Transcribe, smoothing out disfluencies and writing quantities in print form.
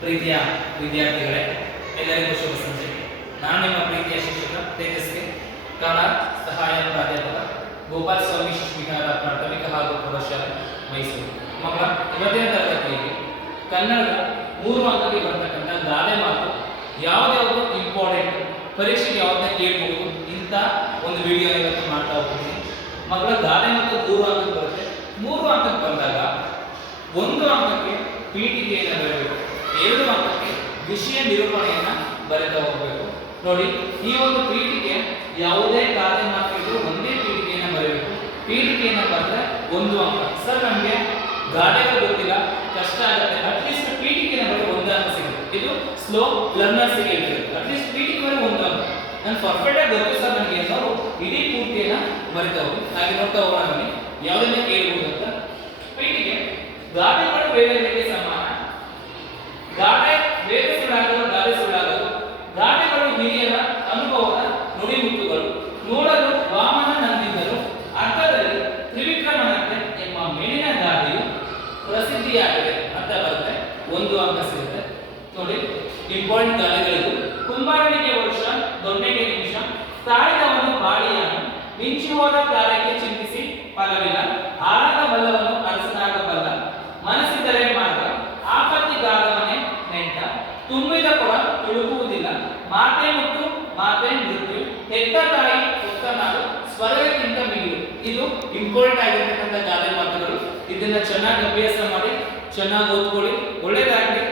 ಪ್ರೀತಿಯ ವಿದ್ಯಾರ್ಥಿಗಳೇ, ಎಲ್ಲರಿಗೂ ಶುಭ ಸಂಜೆ. ನಾನು ನಿಮ್ಮ ಪ್ರೀತಿಯ ಶಿಕ್ಷಕ ತೇಜಸ್ವಿ, ಕನ್ನಡ ಸಹಾಯ ಪ್ರಾಧ್ಯಾಪಕ ಗೋಪಾಲ ಸ್ವಾಮಿ ಶಿಕ್ಷಕರ ಪ್ರಾಥಮಿಕ ಹಾಗೂ ಪ್ರೌಢಶಾಲೆ ಮೈಸೂರು. ಮಕ್ಕಳ ಇವತ್ತಿನ ತರಗತಿಯಲ್ಲಿ ಕನ್ನಡದ 3 ಅಂಕಕ್ಕೆ ಬರ್ತಕ್ಕಂಥ ಗಾದೆ ಮಾತು ಯಾವ್ಯಾವುದು ಇಂಪಾರ್ಟೆಂಟ್, ಪರೀಕ್ಷೆಗೆ ಯಾವ್ದನ್ನ ಕೇಳಬಹುದು ಇಂಥ ಒಂದು ವಿಡಿಯೋ ಇವತ್ತು ಮಾಡ್ತಾ ಹೋಗ್ತೀನಿ. ಮಕ್ಕಳ ಗಾದೆ ಮಾತು 3 ಅಂಕಕ್ಕೆ ಬರುತ್ತೆ. 3 ಅಂಕಕ್ಕೆ ಬಂದಾಗ 1 ಅಂಕಕ್ಕೆ ಪೀಠಿಕೆಯನ್ನು ಬರೆಯಬೇಕು, 2 ಅಂಕಕ್ಕೆ ವಿಷಯ ನಿರೂಪಣೆಯನ್ನ ಬರೆತಾ ಹೋಗಬೇಕು. ನೋಡಿ, ಈ ಒಂದು ಪೀಠಿಕೆ ಯಾವುದೇ ಗಾದೆ ಮಾತು ಇದ್ರೂ ಒಂದೇ ಪೀಠಿಕೆಯನ್ನು ಬರೆಯಬೇಕು. ಪೀಠಿಕೆಯನ್ನು ಬರೆದ್ರೆ 1 ಅಂಕ. ಸರ್, ನಮಗೆ ಗಾದೆಗಳು ಗೊತ್ತಿಲ್ಲ, ಕಷ್ಟ ಆಗುತ್ತೆ, ಅಟ್ಲೀಸ್ಟ್ ಪೀಠಿಕೆಯನ್ನು ಬರೆದು 1 ಅಂಕ ಸಿಗುತ್ತೆ. ಇದು ಸ್ಲೋ ಲರ್ನರ್ಸ್ ಗೆ ಹೇಳ್ತಾರೆ. ಅಟ್ಲೀಸ್ಟ್ ಪೀಠಿಕೆ ಬರೆದು 1 ಅಂಕ. ನಾನು ಪರ್ಫೆಕ್ಟ್ ಆಗಿ ಗೊತ್ತು ಸರ್ ನನಗೆ ಅನ್ನೋರು ಇಡೀ ಪೂರ್ತಿಯನ್ನ ಬರಿತಾ ಹೋಗಿ. ಹಾಗೆ ನೋಡ್ತಾ ಹೋಗೋಣ ಬನ್ನಿ ಯಾವುದನ್ನ ಕೇಳಬಹುದು ಅಂತ. ಪೀಠಿಕೆ ಗಾದೆಗಳು ವೇದಗಳಿಗೆ ಸಮಾನ. ಗಾದೆ ವೇದ ಸುಳ್ಳಾಗಲು ಗಾದೆ ಸುಳ್ಳಾಗಲು. ಗಾದೆಗಳು ಹಿರಿಯರ ಅನುಭವದ ನುಡಿಮುತ್ತುಗಳು. ನೋಡಲು ವಾಮನ ನಂದಿದ್ದರು, ಅರ್ಥದಲ್ಲಿ ತ್ರಿವಿಕ್ರಮನಂತೆ ಎಂಬ ಮೇಲಿನ ಗಾದೆಯು ಪ್ರಸಿದ್ಧಿಯಾಗಿದೆ ಅಂತ ಬರುತ್ತೆ. 1 ಅಂಕ ಸಿಗುತ್ತೆ. ನೋಡಿ, ಇಂಪಾರ್ಟೆಂಟ್ ಗಾದೆಗಳಿಗೂ. ಕುಂಬಾರನಿಗೆ ವರ್ಷ, ದೊಣ್ಣೆಗೆ ನಿಮಿಷ, ತಾಳಿದವನು ಬಾಳಿಯಾನು, ಮಿಂಚಿ ಹೋದ ಕಾರ್ಯಕ್ಕೆ ಚಿಂತಿಸಿ ಫಲವಿಲ್ಲ, ಆಳದ ಬಲ್ಲವನು ಅರಸನಾಗಬಲ್ಲ, ಮನಸ್ಸಿದ್ದರೆ ಮಾರ್ಗ, ಆಪತ್ತಿಗಾದವನೇ ನೆಂಟ, ತುಂಬಿದ ಕೊಡ ತುಳುಕುವುದಿಲ್ಲ, ಮಾತೆ ಮುಟ್ಟು ಮಾತೆ ಮೃತ್ಯು, ಹೆತ್ತ ತಾಯಿ ಹೊತ್ತ ನಾಡು, ಸ್ವರ್ಗಕ್ಕಿಂತ ಮಿಗಿಲು. ಇದು ಇಂಪಾರ್ಟೆಂಟ್ ಆಗಿರ್ತಕ್ಕಂಥ ಗಾದೆ ಮಾತುಗಳು. ಇದನ್ನ ಚೆನ್ನಾಗಿ ಅಭ್ಯಾಸ ಮಾಡಿ, ಚೆನ್ನಾಗಿ ಓದ್ಕೊಳ್ಳಿ. ಒಳ್ಳೆಯದಾಗಲಿ.